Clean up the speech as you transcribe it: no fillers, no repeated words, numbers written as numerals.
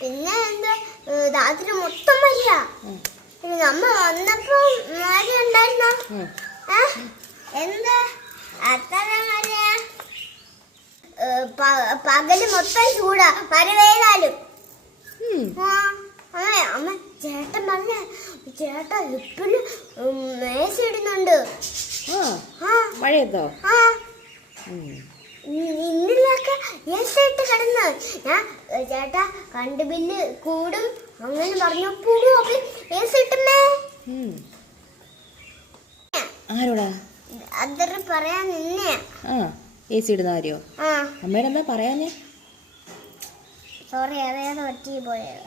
പിന്നെ എന്താ രാത്രി മൊത്തം മഴ. നമ്മ വന്നപ്പോ മഴ ഉണ്ടായിരുന്നോ? എന്താ അത്ര മഴ? പകല് മൊത്തം ചൂടാ, മഴ പെയ്താലും. അമ്മ ചേട്ടൻ പറഞ്ഞ ചേട്ടൻ എപ്പോഴും മേശ ഇടുന്നുണ്ട്. മഴയത്തോ? ഇന്നലൊക്കെ ഏസിട്ട് കിടന്ന് ഞാൻ ചേട്ടാ കറണ്ട് ബില്ല് കൂടും അങ്ങനെ പറഞ്ഞപ്പോഴും അപ്പൊ ഏസിട്ടമ്മേ. ആരോടാ അതൊരു പറയാൻ നിന്നെ? AC ഇടുന്ന കാര്യോ? അമ്മയുടെ എന്താ പറയാഞ്ഞേ? സോറി, അറിയാതെ പറ്റി പോയത്.